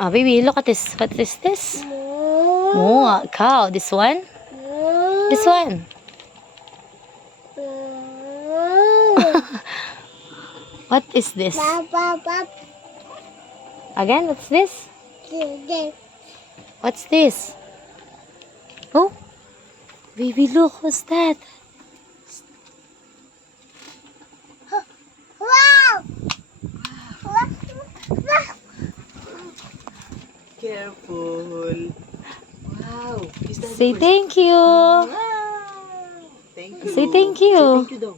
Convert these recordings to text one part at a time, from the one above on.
Baby, look at this. What is this? Oh, cow. This one? This one. What is this? Again, what's this? What's this? Oh, baby, look. What's that? Careful. Wow. Is that Say yours? thank you. Wow. Thank you. Say thank you. Say thank you daw.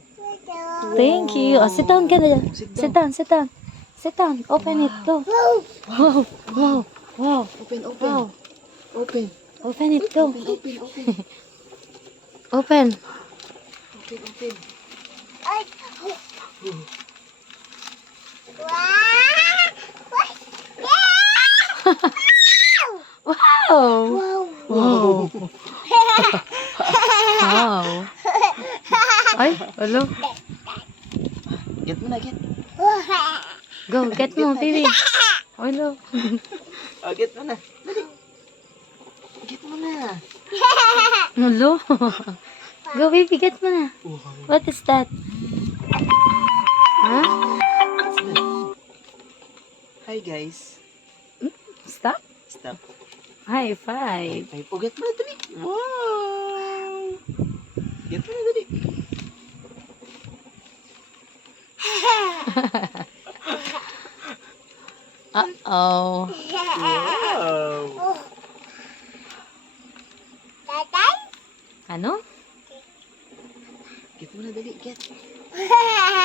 Thank you. Oh, sit down ka na. Sit Sit down, sit down. Sit down. Open it. Go. Wow. Wow. Wow. Open, open. Wow. Open. Open it. Go. Open, open, open. Open. Open, open. Wow. Wow. Wow. Ay, hello. Get mo na, get. Go, get mo, baby. Hello. Oh, get mo na. Dali. Get mo na. Hello. Go, baby, get mo na. Wow. What is that? Huh? Hi, guys. Stop. Stop. High five. Ay, oh, get mo na, dali. Wow. Get mo na, dali. Uh-oh. Wow. Ano? Get mo na, dali. Get.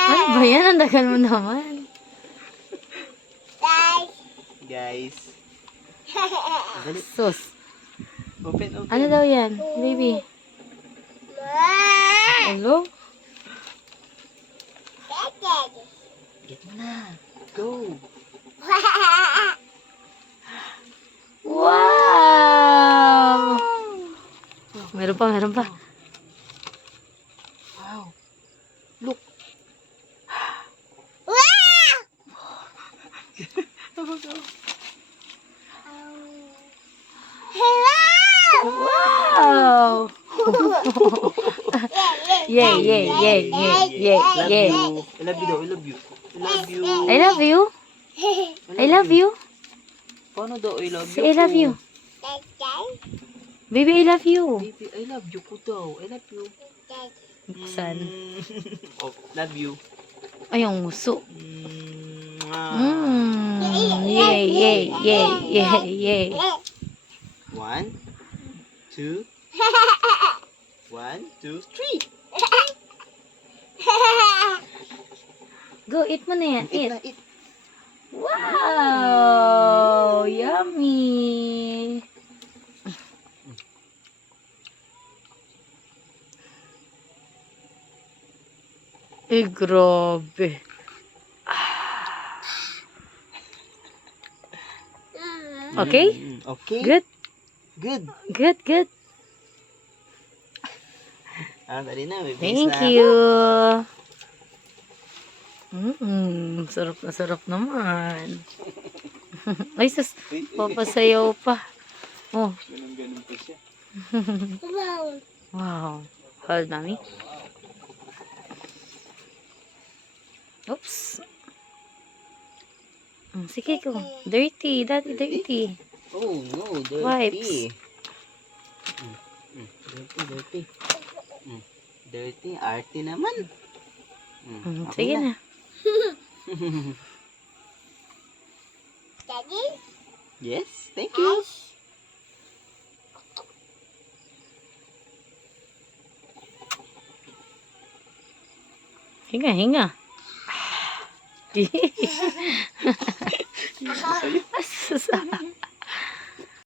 Ano ba yan? Ang dagal mo naman. Guys. Dali. Sus. Open, open. Ano daw yan, baby? Hello? Get mo na. Go. Wow! Meron pa, meron pa. Wow. Look. Wow! Yay, yay, yay, yay, yay, Love yay. you. I love you daw. I love you. I love you. I love you. I love you. Paano daw I love you? Say I love you. Baby, I love you. Baby, I love you ko daw. I love you. Buksan. Oh, love you. Ay, ang uso. Mwah. Yay, yay, yay, yay, yay. 1, 2. 1, 2, 3. Go, eat mo na yan. Eat Eat. na, eat. Wow! Yummy! Eh, grabe. Okay? Okay. Good? Good. Good, good. Dali na. May bilis Thank na. you. Sarap na sarap naman. Ay, sus. Papasayaw pa. Oh. Ganun pa siya. Wow. Hold, mami. Oops. Sige ko. Dirty. Daddy, dirty. Oh, no. Dirty. Wipes. Dirty, dirty. Dirty. Arty naman. Okay Sige na. Yes, thank you. Hinga, hinga. Sus.